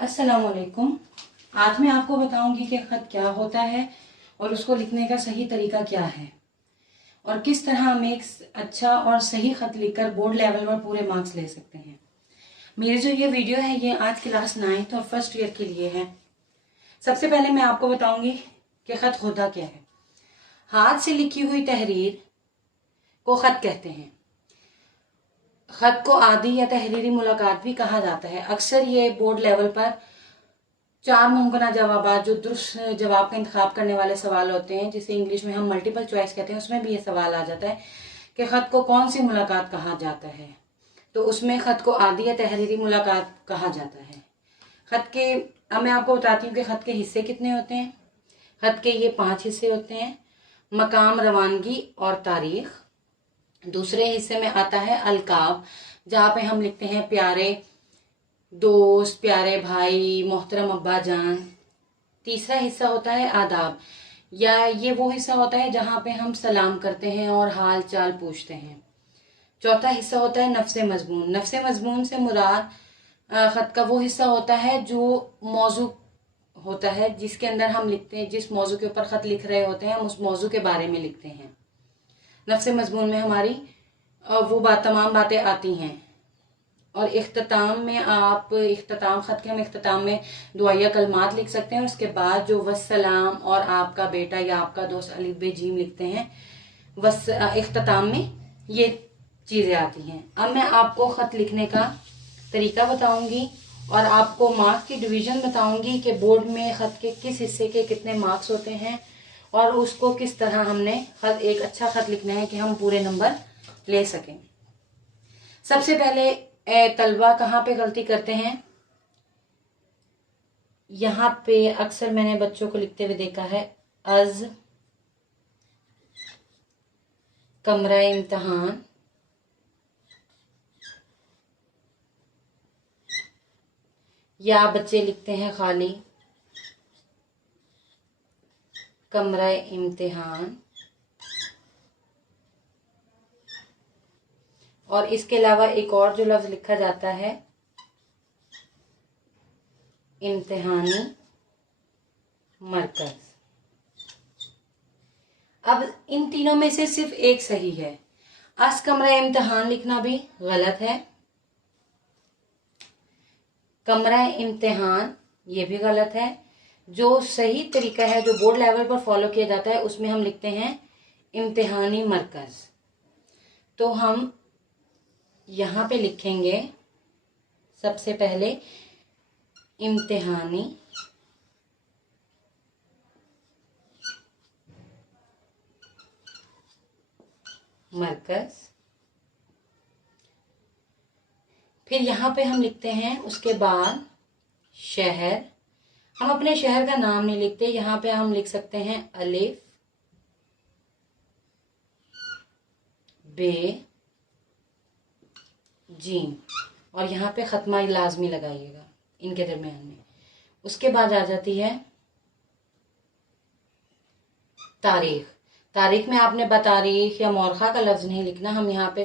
अस्सलाम वालेकुम। आज मैं आपको बताऊंगी कि ख़त क्या होता है और उसको लिखने का सही तरीका क्या है और किस तरह हम एक अच्छा और सही ख़त लिखकर बोर्ड लेवल पर पूरे मार्क्स ले सकते हैं। मेरी जो ये वीडियो है ये आज क्लास 9th और फर्स्ट ईयर के लिए है। सबसे पहले मैं आपको बताऊंगी कि ख़त होता क्या है। हाथ से लिखी हुई तहरीर को ख़त कहते हैं। ख़त को आदी या तहरीरी मुलाकात भी कहा जाता है। अक्सर ये बोर्ड लेवल पर 4 मुमकिन जवाब जो दुरुस्त जवाब का इंतखाब करने वाले सवाल होते हैं, जिसे इंग्लिश में हम मल्टीपल चॉइस कहते हैं, उसमें भी ये सवाल आ जाता है कि ख़त को कौन सी मुलाकात कहा जाता है। तो उसमें ख़त को आदी या तहरीरी मुलाकात कहा जाता है। ख़त के अब मैं आपको बताती हूँ कि ख़त के हिस्से कितने होते हैं। ख़त के ये 5 हिस्से होते हैं। मकाम, रवानगी और तारीख। दूसरे हिस्से में आता है अलकाब, जहाँ पे हम लिखते हैं प्यारे दोस्त, प्यारे भाई, मोहतरम अब्बा जान। तीसरा हिस्सा होता है आदाब, या ये वो हिस्सा होता है जहाँ पे हम सलाम करते हैं और हाल चाल पूछते हैं। चौथा हिस्सा होता है नफ्से मजमून। नफ्से मजमून से मुराद ख़त का वो हिस्सा होता है जो मौजू होता है, जिसके अंदर हम लिखते हैं, जिस मौजू के ऊपर ख़त लिख रहे होते हैं हम उस मौजू के बारे में लिखते हैं। नफ्से मजमून में हमारी वो तमाम बातें आती हैं। और इख्तिताम में ख़त के हम इख्तिताम में दुआया कलमात लिख सकते हैं। उसके बाद जो वस्सलाम और आपका बेटा या आपका दोस्त अलिफ बे जीम लिखते हैं, इख्तिताम में ये चीज़ें आती हैं। अब मैं आपको ख़त लिखने का तरीका बताऊंगी और आपको मार्क्स की डिवीज़न बताऊंगी कि बोर्ड में ख़त के किस हिस्से के कितने मार्क्स होते हैं और उसको किस तरह हमने एक अच्छा ख़त लिखना है कि हम पूरे नंबर ले सकें। सबसे पहले तलबा कहाँ पे गलती करते हैं, यहाँ पे अक्सर मैंने बच्चों को लिखते हुए देखा है अज कमरा इम्तहान, या बच्चे लिखते हैं खाली कमरा इम्तिहान। और इसके अलावा एक और जो लफ्ज़ लिखा जाता है इम्तिहानी मरकज़। अब इन तीनों में से सिर्फ एक सही है। अस कमरा इम्तिहान लिखना भी गलत है, कमरा इम्तिहान ये भी गलत है। जो सही तरीका है, जो बोर्ड लेवल पर फॉलो किया जाता है, उसमें हम लिखते हैं इम्तिहानी मरकज़। तो हम यहाँ पे लिखेंगे सबसे पहले इम्तिहानी मरकज़। फिर यहाँ पे हम लिखते हैं उसके बाद शहर। हम अपने शहर का नाम नहीं लिखते, यहाँ पे हम लिख सकते हैं अलिफ बे जीम, और यहाँ पे ख़त्मा लाजमी लगाइएगा इनके दरमियान में। उसके बाद आ जाती है तारीख। तारीख में आपने बतारीख या मौरखा का लफ्ज़ नहीं लिखना, हम यहाँ पे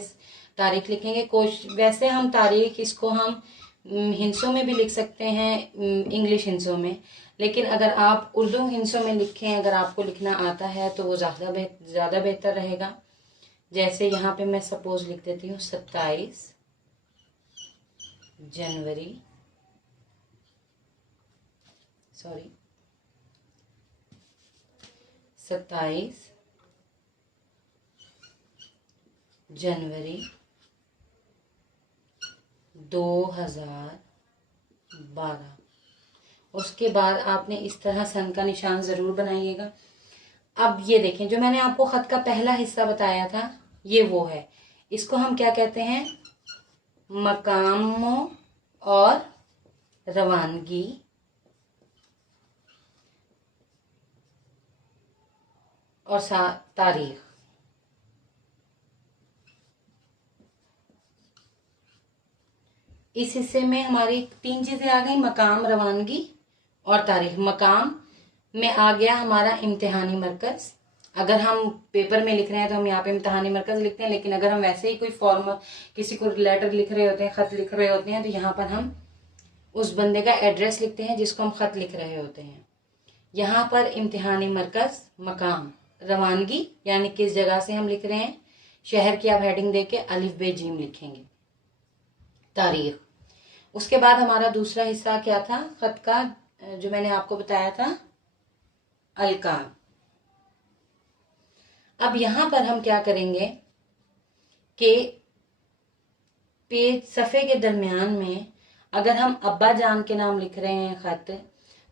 तारीख लिखेंगे। वैसे हम तारीख इसको हम हिंसों में भी लिख सकते हैं, इंग्लिश हिंसों में, लेकिन अगर आप उर्दू हिंसों में लिखें, अगर आपको लिखना आता है तो वो ज़्यादा बेहतर रहेगा। जैसे यहाँ पे मैं सपोज लिख देती हूँ 27 जनवरी 27 जनवरी 2012। उसके बाद आपने इस तरह सन का निशान ज़रूर बनाइएगा। अब ये देखें, जो मैंने आपको ख़त का पहला हिस्सा बताया था ये वो है। इसको हम क्या कहते हैं, मकामों और रवानगी और तारीख। इस हिस्से में हमारी 3 चीज़ें आ गई, मकाम, रवानगी और तारीख। मकाम में आ गया हमारा इम्तिहानी मरकज़। अगर हम पेपर में लिख रहे हैं तो हम यहाँ पे इम्तिहानी मरकज़ लिखते हैं, लेकिन अगर हम वैसे ही कोई फॉर्म किसी को लेटर लिख रहे होते हैं, ख़त लिख रहे होते हैं, तो यहाँ पर हम उस बंदे का एड्रेस लिखते हैं जिसको हम ख़त लिख रहे होते हैं। यहाँ पर इम्तिहानी मरकज़, मकाम, रवानगी यानी किस जगह से हम लिख रहे हैं, शहर की आप हेडिंग देके अलिफ बे जीम लिखेंगे, तारीख। उसके बाद हमारा दूसरा हिस्सा क्या था ख़त का, जो मैंने आपको बताया था, अलकाब। अब यहाँ पर हम क्या करेंगे कि पेज सफ़े के दरमियान में अगर हम अब्बा जान के नाम लिख रहे हैं ख़त,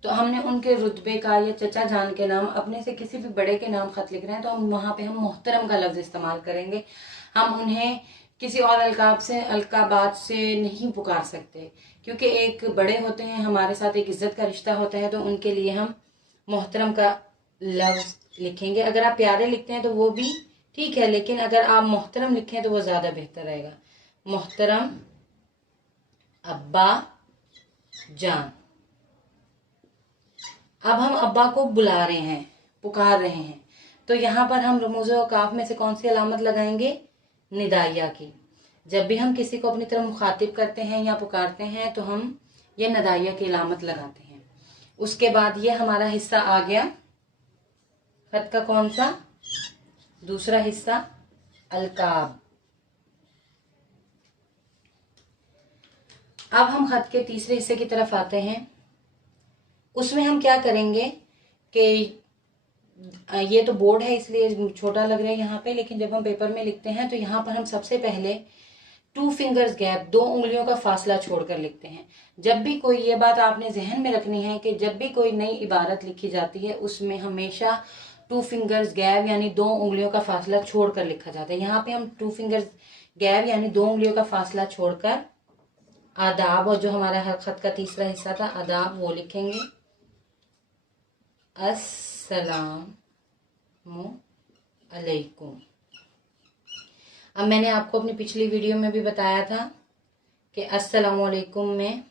तो हमने उनके रुतबे का या चचा जान के नाम, अपने से किसी भी बड़े के नाम ख़त लिख रहे हैं तो हम वहाँ पे हम मोहतरम का लफ्ज़ इस्तेमाल करेंगे। हम उन्हें किसी और अलकाबात से नहीं पुकार सकते, क्योंकि एक बड़े होते हैं, हमारे साथ एक इज्जत का रिश्ता होता है, तो उनके लिए हम मोहतरम का लफ्ज़ लिखेंगे। अगर आप प्यारे लिखते हैं तो वो भी ठीक है, लेकिन अगर आप मोहतरम लिखें तो वो ज़्यादा बेहतर रहेगा। मोहतरम अब्बा जान। अब हम अब्बा को बुला रहे हैं, पुकार रहे हैं, तो यहाँ पर हम रमूज़ औकाफ में से कौन सी अलामत लगाएंगे, निदाइया की। जब भी हम किसी को अपनी तरफ मुखातिब करते हैं या पुकारते हैं तो हम ये निदाइया की अलामत लगाते हैं। उसके बाद ये हमारा हिस्सा आ गया खत का, कौन सा, दूसरा हिस्सा, अलकाब। अब हम खत के तीसरे हिस्से की तरफ आते हैं। उसमें हम क्या करेंगे कि ये तो बोर्ड है इसलिए छोटा लग रहा है यहाँ पे, लेकिन जब हम पेपर में लिखते हैं तो यहाँ पर हम सबसे पहले 2 फिंगर्स गैप, 2 उंगलियों का फासला छोड़कर लिखते हैं। जब भी कोई, ये बात आपने जहन में रखनी है कि जब भी कोई नई इबारत लिखी जाती है उसमें हमेशा 2 फिंगर्स गैप यानी 2 उंगलियों का फासला छोड़कर लिखा जाता है। यहाँ पे हम 2 फिंगर्स गैप यानी 2 उंगलियों का फासला छोड़कर आदाब, और जो हमारा हर खत का तीसरा हिस्सा था आदाब, वो लिखेंगे, अस्सलामु अलैकुम। अब मैंने आपको अपनी पिछली वीडियो में भी बताया था कि अस्सलामु अलैकुम में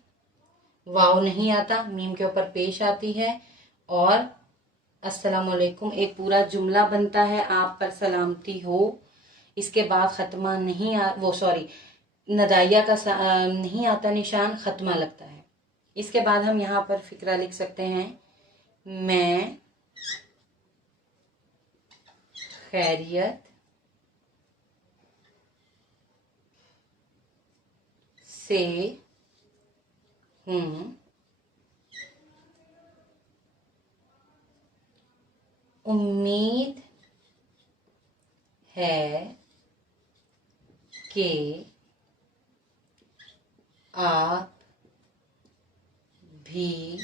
वाव नहीं आता, मीम के ऊपर पेश आती है, और अस्सलामु अलैकुम एक पूरा जुमला बनता है, आप पर सलामती हो। इसके बाद खत्मा नहीं नदाइया का नहीं आता निशान, खत्मा लगता है। इसके बाद हम यहाँ पर फिक्रा लिख सकते हैं, मैं खैरियत से हूँ, उम्मीद है कि आप भी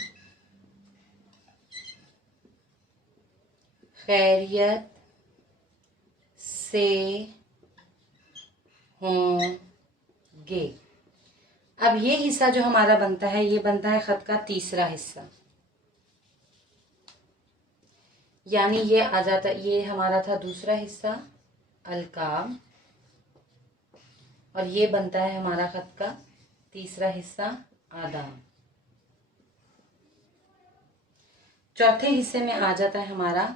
खैरियत से होंगे। अब ये हिस्सा जो हमारा बनता है, ये बनता है खत का तीसरा हिस्सा, यानी ये आ जाता, ये हमारा था दूसरा हिस्सा अलकाब, और ये बनता है हमारा खत का तीसरा हिस्सा आदाब। चौथे हिस्से में आ जाता है हमारा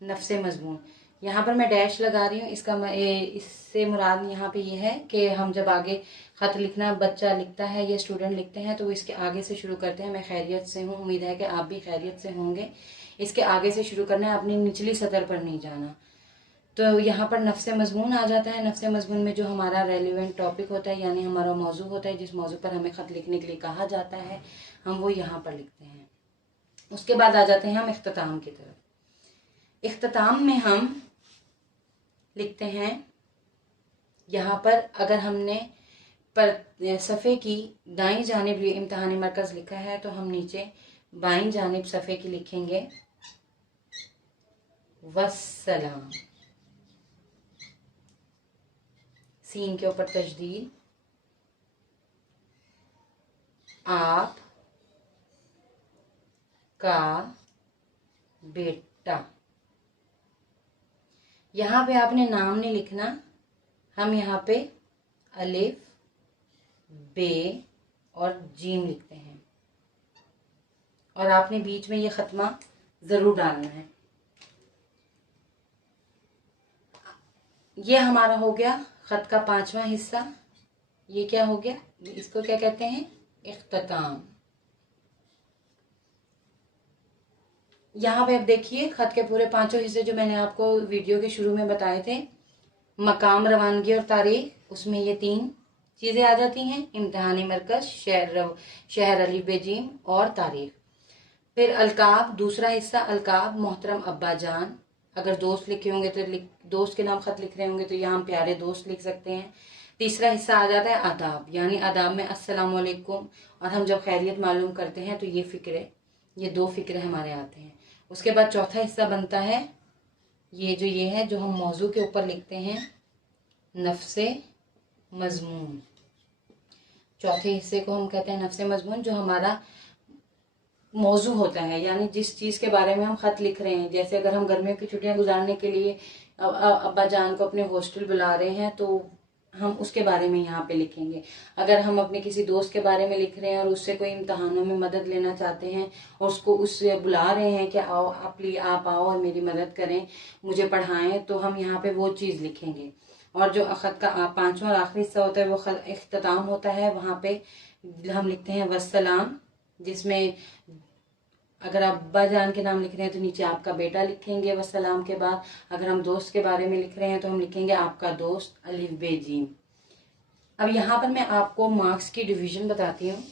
नफ्से मजमून। यहाँ पर मैं डैश लगा रही हूँ, इससे मुराद यहाँ पे ये है कि हम जब आगे ख़त लिखना बच्चा लिखता है या स्टूडेंट लिखते हैं तो इसके आगे से शुरू करते हैं, मैं खैरियत से हूँ, उम्मीद है कि आप भी खैरियत से होंगे। इसके आगे से शुरू करना है, अपनी निचली सतर पर नहीं जाना। तो यहाँ पर नफ्से मजमून आ जाता है। नफ्से मजमून में जो हमारा रेलिवेंट टॉपिक होता है, यानी हमारा मौजू होता है, जिस मौजू पर हमें ख़त लिखने के लिए कहा जाता है, हम वो यहाँ पर लिखते हैं। उसके बाद आ जाते हैं हम इख्तिताम की तरफ। इख्तिताम में हम लिखते हैं, यहाँ पर अगर हमने पर सफ़े की दाईं जानिब इम्तिहानी मरकज़ लिखा है तो हम नीचे बाईं जानिब सफ़े की लिखेंगे वस्सलाम, सीन के ऊपर तशदीद, आप का बेटा। यहाँ पे आपने नाम नहीं लिखना, हम यहाँ पे अलिफ, बे और जीम लिखते हैं, और आपने बीच में ये खत्मा ज़रूर डालना है। ये हमारा हो गया ख़त का 5वां हिस्सा। ये क्या हो गया, इसको क्या कहते हैं, इख्तिताम। यहाँ पे अब देखिए खत के पूरे 5 हिस्से जो मैंने आपको वीडियो के शुरू में बताए थे, मकाम, रवानगी और तारीख, उसमें ये 3 चीज़ें आ जाती हैं, इम्तिहानी मरकज, शहर अली बेजीम और तारीख। फिर अलकाब, दूसरा हिस्सा अलकाब, मोहतरम अब्बा जान, अगर दोस्त लिखे होंगे तो दोस्त के नाम खत लिख रहे होंगे तो यहाँ प्यारे दोस्त लिख सकते हैं। तीसरा हिस्सा आ जाता है आदाब, यानी आदाब में अस्सलाम वालेकुम, और हम जब खैरियत मालूम करते हैं तो ये 2 फिक्रे हमारे आते हैं। उसके बाद चौथा हिस्सा बनता है ये है जो हम मौजू के ऊपर लिखते हैं, नफ्से मजमून। चौथे हिस्से को हम कहते हैं नफ्से मजमून, जो हमारा मौजू होता है, यानी जिस चीज़ के बारे में हम खत लिख रहे हैं। जैसे अगर हम गर्मियों की छुट्टियां गुजारने के लिए अब्बा जान को अपने हॉस्टल बुला रहे हैं तो हम उसके बारे में यहाँ पे लिखेंगे। अगर हम अपने किसी दोस्त के बारे में लिख रहे हैं और उससे कोई इम्तहानों में मदद लेना चाहते हैं और उससे बुला रहे हैं कि आओ आप आओ और मेरी मदद करें, मुझे पढ़ाएं, तो हम यहाँ पे वो चीज़ लिखेंगे। और जो खत का 5वां और आखिरी हिस्सा होता है वो इख्तिताम होता है, वहाँ पे हम लिखते हैं वस्सलाम, जिसमें अगर आप अब्बा जान के नाम लिख रहे हैं तो नीचे आपका बेटा लिखेंगे वसलाम के बाद। अगर हम दोस्त के बारे में लिख रहे हैं तो हम लिखेंगे आपका दोस्त अलिफ बे जीम। अब यहाँ पर मैं आपको मार्क्स की डिवीजन बताती हूँ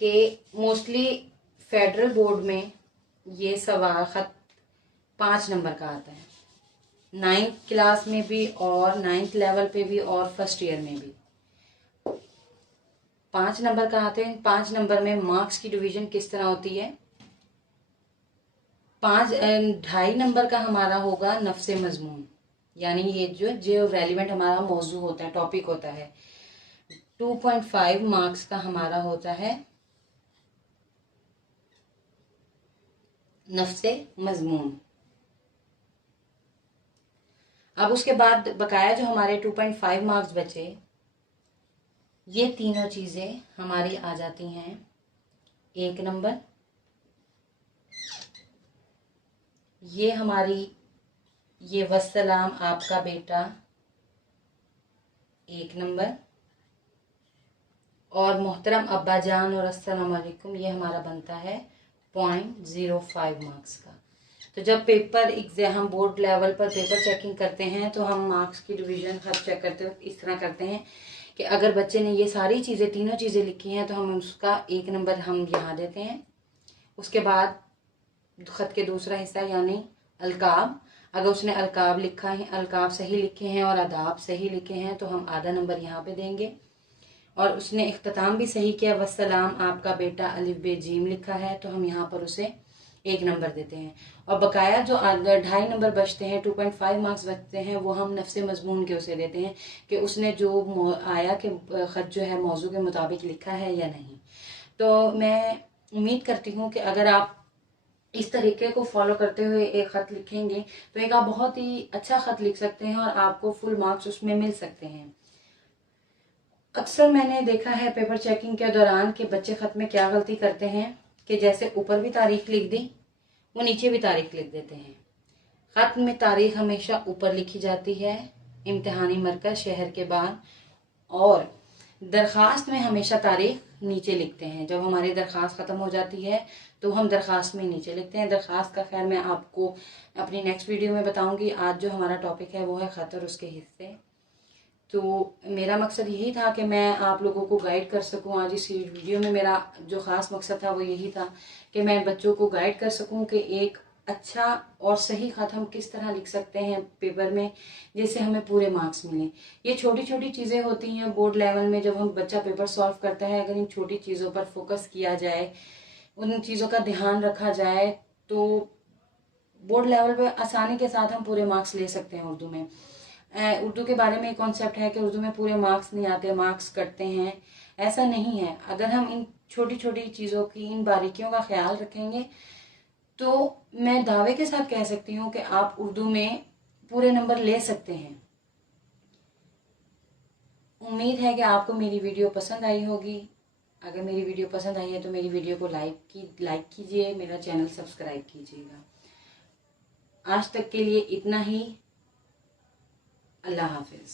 कि मोस्टली फेडरल बोर्ड में ये सवाल खत 5 नंबर का आता है, 9th क्लास में भी और 9th लेवल पे भी और फर्स्ट ईयर में भी 5 नंबर का आते हैं। 5 नंबर में मार्क्स की डिवीजन किस तरह होती है, 2.5 नंबर का हमारा होगा नफ्से मजमून, यानी ये जो रेलिवेंट हमारा मौजू होता है, टॉपिक होता है। 2.5 मार्क्स का हमारा होता है नफ्से मजमून। अब उसके बाद बकाया जो हमारे 2.5 मार्क्स बचे, ये तीनों चीजें हमारी आ जाती हैं 1 नंबर, ये हमारी ये वस्सलाम आपका बेटा 1 नंबर, और मोहतरम अब्बा जान और अस्सलाम वालेकुम ये हमारा बनता है 0.05 मार्क्स का। तो जब पेपर एग्जाम हम बोर्ड लेवल पर पेपर चेकिंग करते हैं तो हम मार्क्स की डिवीजन हर चेक करते वक्त इस तरह करते हैं कि अगर बच्चे ने ये सारी चीज़ें, तीनों चीज़ें लिखी हैं तो हम उसका 1 नंबर हम यहाँ देते हैं। उसके बाद खत के दूसरा हिस्सा यानी अलकाब, अगर उसने अलकाब लिखा है, अलकाब सही लिखे हैं और आदाब सही लिखे हैं तो हम आधा नंबर यहाँ पे देंगे। और उसने इख्तिताम भी सही किया, वस्सलाम आपका बेटा अलिफ बे जीम लिखा है तो हम यहाँ पर उसे 1 नंबर देते हैं। और बकाया जो 2.5 नंबर बचते हैं, 2.5 मार्क्स बचते हैं, वो हम नफ्से मजमून के उसे देते हैं कि उसने जो आया कि खत जो है मौजू के मुताबिक लिखा है या नहीं। तो मैं उम्मीद करती हूँ कि अगर आप इस तरीके को फॉलो करते हुए एक खत लिखेंगे तो एक आप बहुत ही अच्छा खत लिख सकते हैं और आपको फुल मार्क्स उसमें मिल सकते हैं। अक्सर मैंने देखा है पेपर चेकिंग के दौरान कि बच्चे खत में क्या गलती करते हैं कि जैसे ऊपर भी तारीख लिख दी, वो नीचे भी तारीख लिख देते हैं। खत में तारीख हमेशा ऊपर लिखी जाती है, इम्तिहानी मरकज, शहर के बाद, और दरख्वास्त में हमेशा तारीख नीचे लिखते हैं। जब हमारी दरख्वास्त ख़त्म हो जाती है तो हम दरख्वास्त में नीचे लिखते हैं। दरख्वास्त का खैर मैं आपको अपनी नेक्स्ट वीडियो में बताऊंगी। आज जो हमारा टॉपिक है वो है खत और उसके हिस्से। तो मेरा मकसद यही था कि मैं आप लोगों को गाइड कर सकूं। आज इस वीडियो में मेरा जो ख़ास मकसद था वो यही था कि मैं बच्चों को गाइड कर सकूं कि एक अच्छा और सही खत हम किस तरह लिख सकते हैं पेपर में, जिससे हमें पूरे मार्क्स मिलें। ये छोटी छोटी चीज़ें होती हैं बोर्ड लेवल में, जब हम बच्चा पेपर सॉल्व करता है, अगर इन छोटी चीज़ों पर फोकस किया जाए, उन चीज़ों का ध्यान रखा जाए तो बोर्ड लेवल पर आसानी के साथ हम पूरे मार्क्स ले सकते हैं। उर्दू में उर्दू के बारे में एक कॉन्सेप्ट है कि उर्दू में पूरे मार्क्स नहीं आते, मार्क्स कटते हैं। ऐसा नहीं है। अगर हम इन छोटी छोटी चीज़ों की, इन बारीकियों का ख्याल रखेंगे तो मैं दावे के साथ कह सकती हूँ कि आप उर्दू में पूरे नंबर ले सकते हैं। उम्मीद है कि आपको मेरी वीडियो पसंद आई होगी। अगर मेरी वीडियो पसंद आई है तो मेरी वीडियो को लाइक कीजिए, मेरा चैनल सब्सक्राइब कीजिएगा। आज तक के लिए इतना ही। अल्लाह हाफिज़।